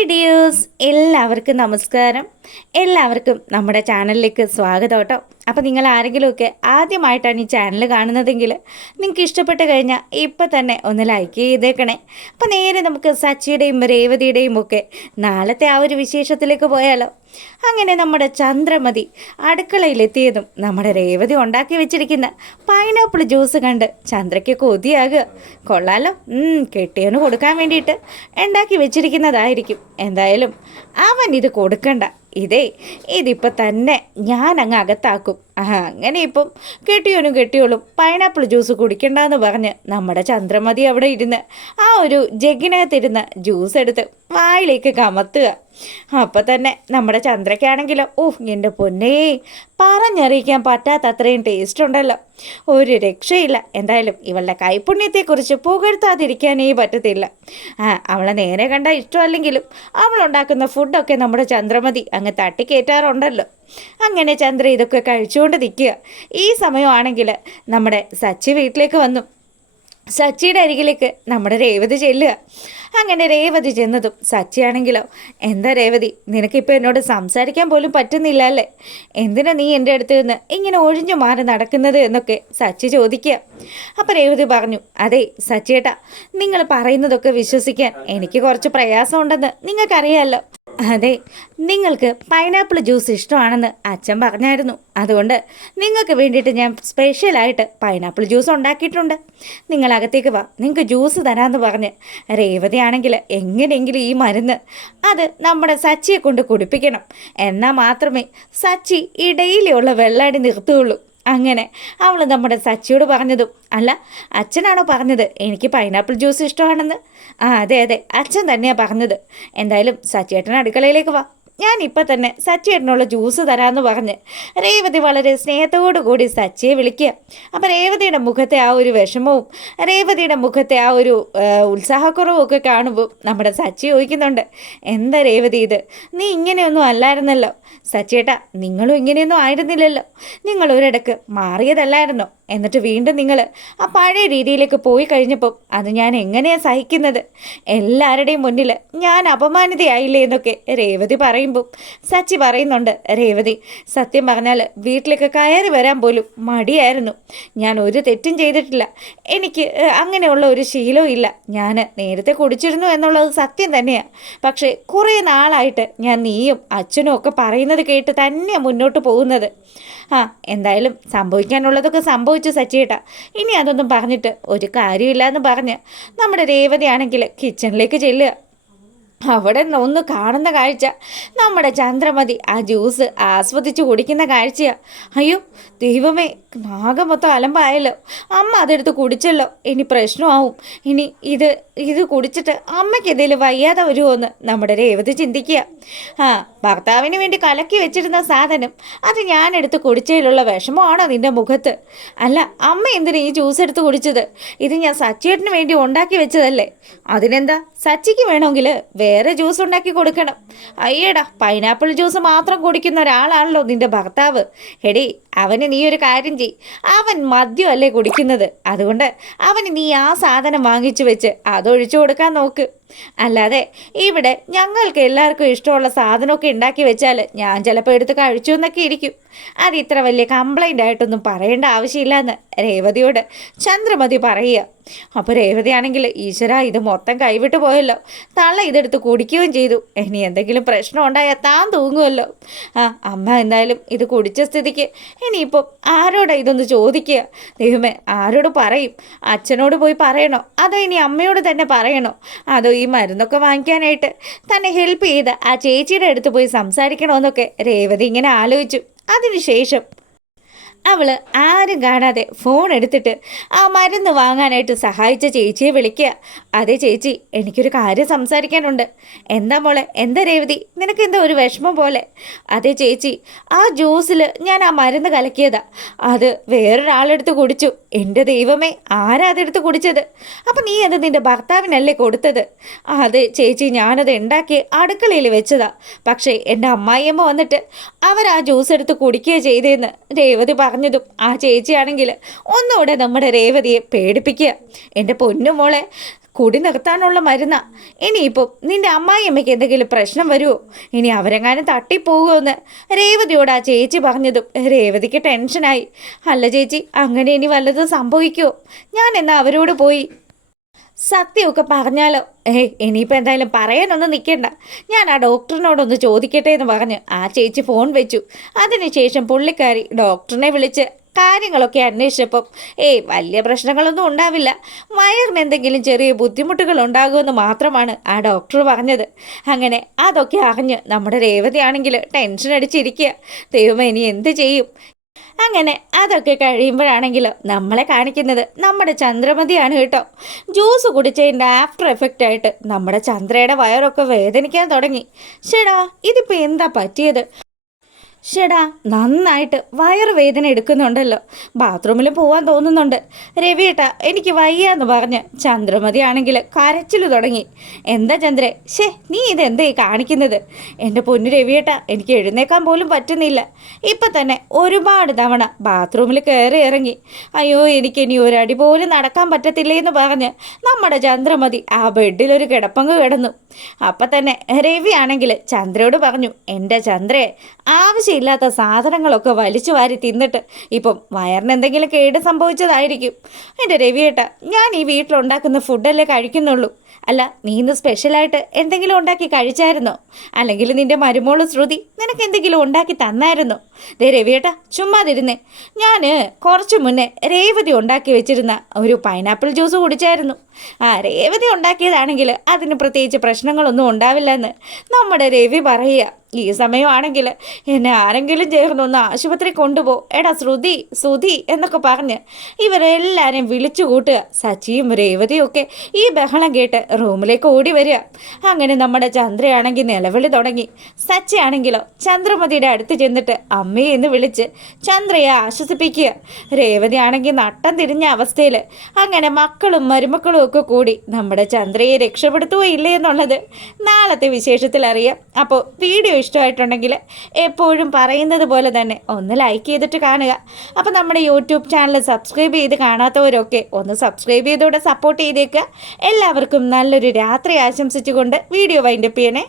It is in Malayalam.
ഹായ് ഡിയേഴ്സ്, എല്ലാവർക്കും നമസ്കാരം. എല്ലാവർക്കും നമ്മുടെ ചാനലിലേക്ക് സ്വാഗതം കേട്ടോ. അപ്പോൾ നിങ്ങൾ ആരെങ്കിലുമൊക്കെ ആദ്യമായിട്ടാണ് ഈ ചാനൽ കാണുന്നതെങ്കിൽ നിങ്ങൾക്ക് ഇഷ്ടപ്പെട്ട് കഴിഞ്ഞാൽ ഇപ്പം തന്നെ ഒന്ന് ലൈക്ക് ചെയ്തേക്കണേ. അപ്പോൾ നേരെ നമുക്ക് സച്ചിയുടെയും രേവതിയുടെയും ഒക്കെ നാളത്തെ ആ ഒരു വിശേഷത്തിലേക്ക് പോയാലോ. അങ്ങനെ നമ്മുടെ ചന്ദ്രമതി അടുക്കളയിലെത്തിയതും നമ്മുടെ രേവതി ഉണ്ടാക്കി വെച്ചിരിക്കുന്ന പൈനാപ്പിൾ ജ്യൂസ് കണ്ട് ചന്ദ്രയ്ക്ക് കൊതിയാകുക. കൊള്ളാലോ, കെട്ടിയവന് കൊടുക്കാൻ വേണ്ടിയിട്ട് ഉണ്ടാക്കി വെച്ചിരിക്കുന്നതായിരിക്കും. എന്തായാലും അവൻ ഇത് കൊടുക്കണ്ട, ഇതിപ്പോൾ തന്നെ ഞാൻ അങ്ങ് അകത്താക്കും. അങ്ങനെ ഇപ്പം കെട്ടിയോളും പൈനാപ്പിൾ ജ്യൂസ് കുടിക്കണ്ടെന്ന് പറഞ്ഞ് നമ്മുടെ ചന്ദ്രമതി അവിടെ ഇരുന്ന് ആ ഒരു ജഗ്ഗിനകത്തിരുന്ന് ജ്യൂസ് എടുത്ത് വായിലേക്ക് കമത്തുക. അപ്പം തന്നെ നമ്മുടെ ചന്ദ്രയ്ക്കാണെങ്കിലോ, എൻ്റെ പൊന്നേ, പറഞ്ഞറിയിക്കാൻ പറ്റാത്ത അത്രയും ടേസ്റ്റ് ഉണ്ടല്ലോ, ഒരു രക്ഷയില്ല. എന്തായാലും ഇവളുടെ കൈപുണ്യത്തെക്കുറിച്ച് പുകഴ്ത്താതിരിക്കാനേ പറ്റത്തില്ല. അവളെ നേരെ കണ്ട ഇഷ്ടമല്ലെങ്കിലും അവളുണ്ടാക്കുന്ന ഫുഡൊക്കെ നമ്മുടെ ചന്ദ്രമതി അങ്ങ് തട്ടിക്കയറ്റാറുണ്ടല്ലോ. അങ്ങനെ ചന്ദ്ര ഇതൊക്കെ കഴിച്ചുകൊണ്ട് നിൽക്കുക. ഈ സമയമാണെങ്കിൽ നമ്മുടെ സച്ചി വീട്ടിലേക്ക് വന്നു. സച്ചിയുടെ അരികിലേക്ക് നമ്മുടെ രേവതി ചെല്ലുക. അങ്ങനെ രേവതി ചെന്നതും സച്ചിയാണെങ്കിലോ, എന്താ രേവതി, നിനക്കിപ്പോൾ എന്നോട് സംസാരിക്കാൻ പോലും പറ്റുന്നില്ല അല്ലേ? എന്തിനാ നീ എൻ്റെ അടുത്ത് നിന്ന് ഇങ്ങനെ ഒഴിഞ്ഞു മാറി നടക്കുന്നത് എന്നൊക്കെ സച്ചി ചോദിക്കുക. അപ്പോൾ രേവതി പറഞ്ഞു, അതെ സച്ചിയേട്ടാ, നിങ്ങൾ പറയുന്നതൊക്കെ വിശ്വസിക്കാൻ എനിക്ക് കുറച്ച് പ്രയാസമുണ്ടെന്ന് നിങ്ങൾക്കറിയാമല്ലോ. അതെ, നിങ്ങൾക്ക് പൈനാപ്പിൾ ജ്യൂസ് ഇഷ്ടമാണെന്ന് അച്ഛൻ പറഞ്ഞായിരുന്നു. അതുകൊണ്ട് നിങ്ങൾക്ക് വേണ്ടിയിട്ട് ഞാൻ സ്പെഷ്യലായിട്ട് പൈനാപ്പിൾ ജ്യൂസ് ഉണ്ടാക്കിയിട്ടുണ്ട്. നിങ്ങളകത്തേക്ക് വാ, നിങ്ങൾക്ക് ജ്യൂസ് തരാമെന്ന് പറഞ്ഞ് രേവതി ആണെങ്കിൽ എങ്ങനെയെങ്കിലും ഈ മരുന്ന് അത് നമ്മുടെ സച്ചിയെ കൊണ്ട് കുടിപ്പിക്കണം. എന്നാൽ മാത്രമേ സച്ചി ഈ ഡെയിലിയുള്ള വെള്ളാടി നിർത്തുകയുള്ളൂ. അങ്ങനെ അവൾ നമ്മുടെ സച്ചിയോട് പറഞ്ഞതും, അല്ല അച്ഛനാണോ പറഞ്ഞത് എനിക്ക് പൈനാപ്പിൾ ജ്യൂസ് ഇഷ്ടമാണെന്ന്? അതെ അച്ഛൻ തന്നെയാണ് പറഞ്ഞത്. എന്തായാലും സച്ചിയേട്ടൻ അടുക്കളയിലേക്ക് വാ, ഞാനിപ്പോൾ തന്നെ സച്ചിയേട്ടനുള്ള ജ്യൂസ് തരാമെന്ന് പറഞ്ഞ് രേവതി വളരെ സ്നേഹത്തോടു കൂടി സച്ചിയെ വിളിക്കുക. അപ്പോൾ രേവതിയുടെ മുഖത്തെ ആ ഒരു വിഷമവും രേവതിയുടെ മുഖത്തെ ആ ഒരു ഉത്സാഹക്കുറവും ഒക്കെ കാണുമ്പോൾ നമ്മുടെ സച്ചി ചോദിക്കുന്നുണ്ട്, എന്താ രേവതി ഇത്, നീ ഇങ്ങനെയൊന്നും അല്ലായിരുന്നല്ലോ. സച്ചിയേട്ടാ, നിങ്ങളും ഇങ്ങനെയൊന്നും ആയിരുന്നില്ലല്ലോ, നിങ്ങൾ ഒരിടക്ക് മാറിയതല്ലായിരുന്നോ? എന്നിട്ട് വീണ്ടും നിങ്ങൾ ആ പഴയ രീതിയിലേക്ക് പോയി കഴിഞ്ഞപ്പം അത് ഞാൻ എങ്ങനെയാണ് സഹിക്കുന്നത്? എല്ലാവരുടെയും മുന്നിൽ ഞാൻ അപമാനിതയായില്ലേ എന്നൊക്കെ രേവതി പറയുമ്പോൾ സച്ചി പറയുന്നുണ്ട്, രേവതി സത്യം പറഞ്ഞാൽ വീട്ടിലേക്ക് കയറി വരാൻ പോലും മടിയായിരുന്നു. ഞാൻ ഒരു തെറ്റും ചെയ്തിട്ടില്ല, എനിക്ക് അങ്ങനെയുള്ള ഒരു ശീലവും ഇല്ല. ഞാൻ നേരത്തെ കുടിച്ചിരുന്നു എന്നുള്ളത് സത്യം തന്നെയാണ്. പക്ഷേ കുറേ നാളായിട്ട് ഞാൻ നീയും അച്ഛനും ഒക്കെ പറയുന്നത് കേട്ട് തന്നെയാണ് മുന്നോട്ട് പോകുന്നത്. എന്തായാലും സംഭവിക്കാനുള്ളതൊക്കെ സംഭവിച്ചു സച്ചിയേട്ടാ, ഇനി അതൊന്നും പറഞ്ഞിട്ട് ഒരു കാര്യമില്ല എന്ന് പറഞ്ഞ് നമ്മുടെ രേവതി ആണെങ്കിൽ കിച്ചണിലേക്ക് ചെല്ലുക. അവിടെ ഒന്ന് കാണുന്ന കാഴ്ച നമ്മുടെ ചന്ദ്രമതി ആ ജ്യൂസ് ആസ്വദിച്ച് കുടിക്കുന്ന കാഴ്ചയാണ്. അയ്യോ ദൈവമേ, ആകെ മൊത്തം അലമ്പായല്ലോ, അമ്മ അതെടുത്ത് കുടിച്ചല്ലോ, ഇനി പ്രശ്നമാവും. ഇനി ഇത് കുടിച്ചിട്ട് അമ്മയ്ക്ക് എന്തെങ്കിലും വയ്യാതെ വരുമോ എന്ന് നമ്മുടെ രേവതി ചിന്തിക്കുക. ഭർത്താവിന് വേണ്ടി കലക്കി വെച്ചിരുന്ന സാധനം അത് ഞാനെടുത്ത് കുടിച്ചതിലുള്ള വിഷമമാണോ നിൻ്റെ മുഖത്ത്? അല്ല, അമ്മ എന്തിനാ ഈ ജ്യൂസ് എടുത്ത് കുടിച്ചത്? ഇത് ഞാൻ സച്ചിയേട്ടന് വേണ്ടി ഉണ്ടാക്കി വെച്ചതല്ലേ. അതിനെന്താ, സച്ചിക്ക് വേണമെങ്കിൽ വേറെ ജ്യൂസ് ഉണ്ടാക്കി കൊടുക്കണം. അയ്യടാ, പൈനാപ്പിൾ ജ്യൂസ് മാത്രം കുടിക്കുന്ന ഒരാളാണല്ലോ നിൻ്റെ ഭർത്താവ്. എടി, അവന് നീ ഒരു കാര്യം ചെയ്, അവൻ മദ്യമല്ലേ കുടിക്കുന്നത്, അതുകൊണ്ട് അവന് നീ ആ സാധനം വാങ്ങിച്ചു വെച്ച് അതൊഴിച്ചു കൊടുക്കാൻ നോക്ക്. അല്ലാതെ ഇവിടെ ഞങ്ങൾക്ക് എല്ലാവർക്കും ഇഷ്ടമുള്ള സാധനമൊക്കെ ഉണ്ടാക്കി വെച്ചാൽ ഞാൻ ചിലപ്പോൾ എടുത്ത് കഴിച്ചു എന്നൊക്കെ ഇരിക്കും. അത് ഇത്ര വലിയ കംപ്ലൈൻ്റ് ആയിട്ടൊന്നും പറയേണ്ട ആവശ്യമില്ല എന്ന് രേവതിയോട് ചന്ദ്രമതി പറയുക. അപ്പോൾ രേവതി ആണെങ്കിൽ, ഈശ്വര, ഇത് മൊത്തം കൈവിട്ട് പോയല്ലോ, തള്ള ഇതെടുത്ത് കുടിക്കുകയും ചെയ്തു, ഇനി എന്തെങ്കിലും പ്രശ്നം ഉണ്ടായാൽ താൻ തൂങ്ങുമല്ലോ. അമ്മ എന്തായാലും ഇത് കുടിച്ച സ്ഥിതിക്ക് ഇനിയിപ്പം ആരോടാ ഇതൊന്ന് ചോദിക്കുക? ദൈവമേ, ആരോട് പറയും? അച്ഛനോട് പോയി പറയണോ, അതോ ഇനി അമ്മയോട് തന്നെ പറയണോ, അതോ ഈ മരുന്നൊക്കെ വാങ്ങിക്കാനായിട്ട് തന്നെ ഹെൽപ്പ് ചെയ്ത് ആ ചേച്ചിയുടെ അടുത്ത് പോയി സംസാരിക്കണമെന്നൊക്കെ രേവതി ഇങ്ങനെ ആലോചിച്ചു. അതിനുശേഷം അവൾ ആരും കാണാതെ ഫോൺ എടുത്തിട്ട് ആ മരുന്ന് വാങ്ങാനായിട്ട് സഹായിച്ച ചേച്ചിയെ വിളിക്കുക. അതെ ചേച്ചി, എനിക്കൊരു കാര്യം സംസാരിക്കാനുണ്ട്. എന്താ മോളെ, എന്താ രേവതി, നിനക്ക് എന്താ ഒരു വിഷമം പോലെ? അതെ ചേച്ചി, ആ ജ്യൂസിൽ ഞാൻ ആ മരുന്ന് കലക്കിയതാ, അത് വേറൊരാളെടുത്ത് കുടിച്ചു. എൻ്റെ ദൈവമേ, ആരാ അതെടുത്ത് കുടിച്ചത്? അപ്പം നീ അത് നിൻ്റെ ഭർത്താവിനല്ലേ കൊടുത്തത്? അതെ ചേച്ചി, ഞാനത് ഉണ്ടാക്കി അടുക്കളയിൽ വെച്ചതാ. പക്ഷേ എൻ്റെ അമ്മായിയമ്മ വന്നിട്ട് അവർ ആ ജ്യൂസ് എടുത്ത് കുടിക്കുകയോ ചെയ്തതെന്ന് രേവതി പറഞ്ഞതും ആ ചേച്ചിയാണെങ്കിൽ ഒന്നുകൂടെ നമ്മുടെ രേവതിയെ പേടിപ്പിക്കുക. എൻ്റെ പൊന്നുമോളെ, കുടി നിർത്താനുള്ള മരുന്നാ. ഇനിയിപ്പം നിന്റെ അമ്മായിയമ്മയ്ക്ക് എന്തെങ്കിലും പ്രശ്നം വരുമോ, ഇനി അവരെങ്ങാനും തട്ടിപ്പോകുമോ എന്ന് രേവതിയോട് ആ ചേച്ചി പറഞ്ഞതും രേവതിക്ക് ടെൻഷനായി. അല്ല ചേച്ചി, അങ്ങനെ ഇനി വല്ലതും സംഭവിക്കുമോ? ഞാൻ എന്നാ അവരോട് പോയി സത്യമൊക്കെ പറഞ്ഞാലോ? ഇനിയിപ്പോൾ എന്തായാലും പറയാനൊന്നും നിൽക്കണ്ട, ഞാൻ ആ ഡോക്ടറിനോടൊന്ന് ചോദിക്കട്ടെ എന്ന് പറഞ്ഞ് ആ ചേച്ചി ഫോൺ വെച്ചു. അതിനുശേഷം പുള്ളിക്കാരി ഡോക്ടറിനെ വിളിച്ച് കാര്യങ്ങളൊക്കെ അന്വേഷിച്ചപ്പം വലിയ പ്രശ്നങ്ങളൊന്നും ഉണ്ടാവില്ല, വയറിന് എന്തെങ്കിലും ചെറിയ ബുദ്ധിമുട്ടുകൾ ഉണ്ടാകുമെന്ന് മാത്രമാണ് ആ ഡോക്ടർ പറഞ്ഞത്. അങ്ങനെ അതൊക്കെ അറിഞ്ഞ് നമ്മുടെ രേവതിയാണെങ്കിൽ ടെൻഷൻ അടിച്ചിരിക്കുക. ദൈവമേ, ഇനി എന്ത് ചെയ്യും? അങ്ങനെ അതൊക്കെ കഴിയുമ്പോഴാണെങ്കിലോ നമ്മളെ കാണിക്കുന്നത് നമ്മുടെ ചന്ദ്രമതിയാണ് കേട്ടോ. ജ്യൂസ് കുടിച്ചതിൻ്റെ ആഫ്റ്റർ എഫക്റ്റ് ആയിട്ട് നമ്മുടെ ചന്ദ്രയുടെ വയറൊക്കെ വേദനിക്കാൻ തുടങ്ങി. ചേടാ, ഇതിപ്പോൾ എന്താ പറ്റിയത്? ഷെടാ, നന്നായിട്ട് വയറുവേദന എടുക്കുന്നുണ്ടല്ലോ, ബാത്റൂമിൽ പോകാൻ തോന്നുന്നുണ്ട്. രവിയേട്ടാ, എനിക്ക് വയ്യാന്ന് പറഞ്ഞ് ചന്ദ്രമതി ആണെങ്കിൽ കരച്ചിൽ തുടങ്ങി. എന്താ ചന്ദ്രേ, നീ ഇതെന്തേ കാണിക്കുന്നത്? എൻ്റെ പൊന്നു രവിയേട്ടാ, എനിക്ക് എഴുന്നേക്കാൻ പോലും പറ്റുന്നില്ല. ഇപ്പം തന്നെ ഒരുപാട് തവണ ബാത്റൂമിൽ കയറി ഇറങ്ങി. അയ്യോ, എനിക്കിനി ഒരടി പോലും നടക്കാൻ പറ്റത്തില്ലേ എന്ന് പറഞ്ഞ് നമ്മുടെ ചന്ദ്രമതി ആ ബെഡിലൊരു കിടപ്പങ്ങ് കിടന്നു. അപ്പം തന്നെ രവി ആണെങ്കിൽ ചന്ദ്രയോട് പറഞ്ഞു, എൻ്റെ ചന്ദ്രയെ ആവശ്യമില്ലാത്ത സാധനങ്ങളൊക്കെ വലിച്ചു വാരി തിന്നിട്ട് ഇപ്പം വയറിന് എന്തെങ്കിലും കേട് സംഭവിച്ചതായിരിക്കും. എൻ്റെ രവിയേട്ട, ഞാൻ ഈ വീട്ടിലുണ്ടാക്കുന്ന ഫുഡല്ലേ കഴിക്കുന്നുള്ളൂ. അല്ല, നീ ഇന്ന് സ്പെഷ്യലായിട്ട് എന്തെങ്കിലും ഉണ്ടാക്കി കഴിച്ചായിരുന്നോ? അല്ലെങ്കിൽ നിൻ്റെ മരുമോള് ശ്രുതി നിനക്ക് എന്തെങ്കിലും ഉണ്ടാക്കി തന്നായിരുന്നോ? ദേ രവിയേട്ടാ, ചുമ്മാതിരുന്നേ. ഞാൻ കുറച്ച് മുന്നേ രേവതി ഉണ്ടാക്കി വെച്ചിരുന്ന ഒരു പൈനാപ്പിൾ ജ്യൂസ് കുടിച്ചായിരുന്നു. രേവതി ഉണ്ടാക്കിയതാണെങ്കിൽ അതിന് പ്രത്യേകിച്ച് പ്രശ്നങ്ങളൊന്നും ഉണ്ടാവില്ല എന്ന് നമ്മുടെ രവി പറയുക. ഈ സമയമാണെങ്കിൽ എന്നെ ആരെങ്കിലും ചേർന്നൊന്ന് ആശുപത്രി കൊണ്ടുപോകും, എടാ ശ്രുതി ശ്രുതി എന്നൊക്കെ പറഞ്ഞ് ഇവരെല്ലാവരെയും വിളിച്ചു കൂട്ടുക. സച്ചിയും രേവതിയും ഒക്കെ ഈ ബഹളം കേട്ട് റൂമിലേക്ക് ഓടി വരിക. അങ്ങനെ നമ്മുടെ ചന്ദ്രയാണെങ്കിൽ നിലവിളി തുടങ്ങി. സച്ചിയാണെങ്കിലോ ചന്ദ്രമതിയുടെ അടുത്ത് ചെന്നിട്ട് അമ്മയെ എന്ന് വിളിച്ച് ചന്ദ്രയെ ആശ്വസിപ്പിക്കുക. രേവതി ആണെങ്കിൽ നട്ടം തിരിഞ്ഞ അവസ്ഥയിൽ. അങ്ങനെ മക്കളും മരുമക്കളും ഒക്കെ കൂടി നമ്മുടെ ചന്ദ്രയെ രക്ഷപ്പെടുത്തുകയോ ഇല്ലേ എന്നുള്ളത് നാളത്തെ വിശേഷത്തിൽ അറിയാം. അപ്പോൾ വീഡിയോ ഇഷ്ടമായിട്ടുണ്ടെങ്കിൽ എപ്പോഴും പറയുന്നത് പോലെ തന്നെ ഒന്ന് ലൈക്ക് ചെയ്തിട്ട് കാണുക. അപ്പോൾ നമ്മുടെ യൂട്യൂബ് ചാനൽ സബ്സ്ക്രൈബ് ചെയ്ത് കാണാത്തവരൊക്കെ ഒന്ന് സബ്സ്ക്രൈബ് ചെയ്തോടെ സപ്പോർട്ട് ചെയ്തേക്കുക. എല്ലാവർക്കും നല്ലൊരു രാത്രി ആശംസിച്ചുകൊണ്ട് വീഡിയോ വൈൻഡപ്പ് ചെയ്യണേ.